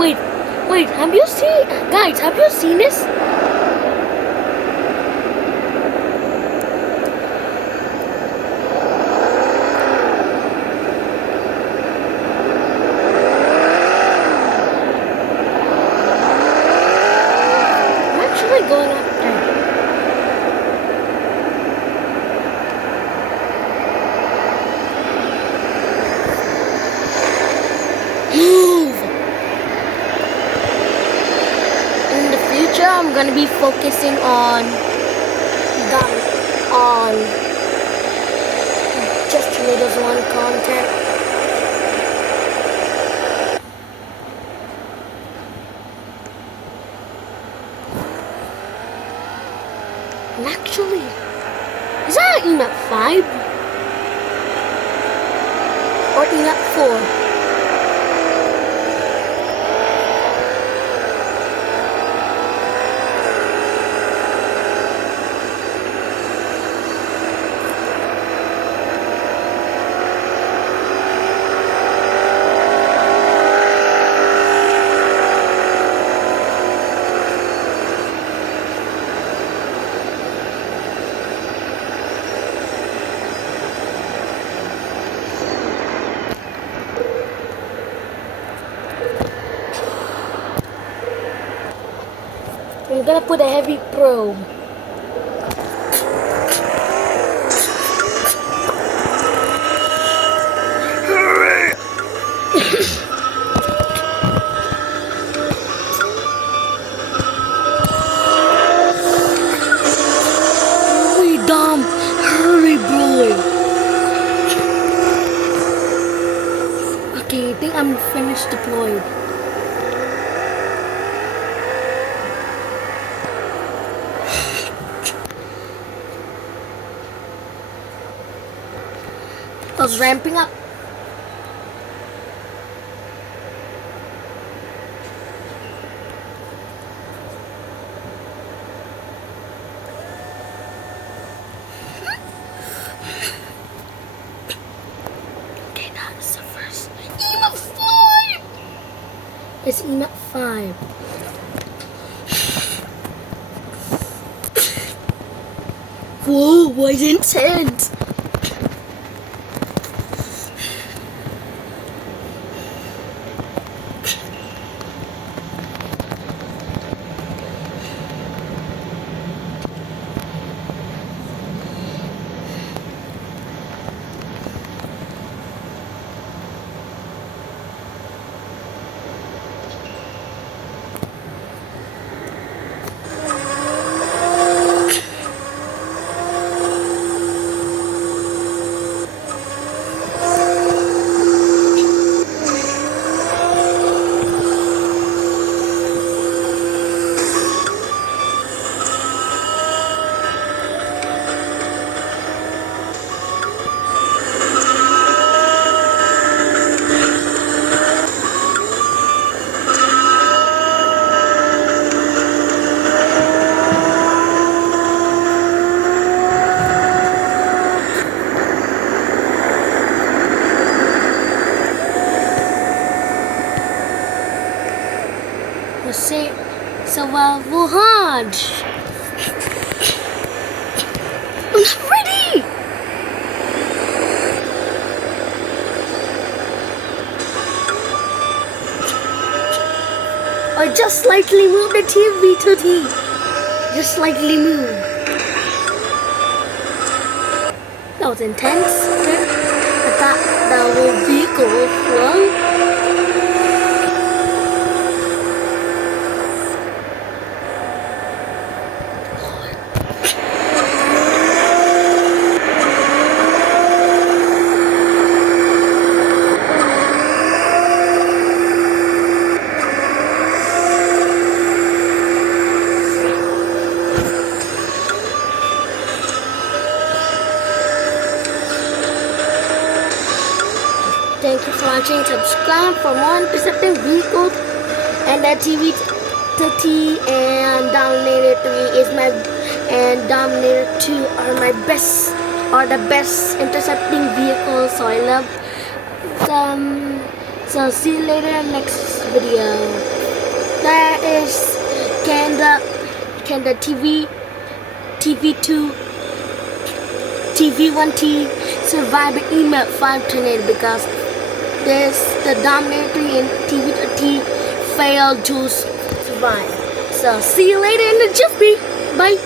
Wait, wait, have you seen, guys, have you seen this? I'm actually going up there. Move! In the future, I'm gonna be focusing on just Tomatoes 1 content. And actually, is that EF 5 or EF 4? I'm gonna put a heavy probe. Hurry! Hurry, Dom! Hurry, boy! Okay, I think I'm finished deployed. I was ramping up. Okay, now it's the first. EF 5! It's EF 5. Whoa, was intense! Say survival hard. I'm not ready. I just slightly move the TV to T. Just slightly move. That was intense. I thought that whole vehicle flung. Thank you for watching. Subscribe for more intercepting vehicles and the TV 30 and Dominator 3 is my and Dominator 2 are the best intercepting vehicles. So I love them. So see you later in the next video. That is, can the TV2, TV1T survive the EF4 tornado, because the Dominator and TV2T failed to survive. So see you later in the jiffy. Bye.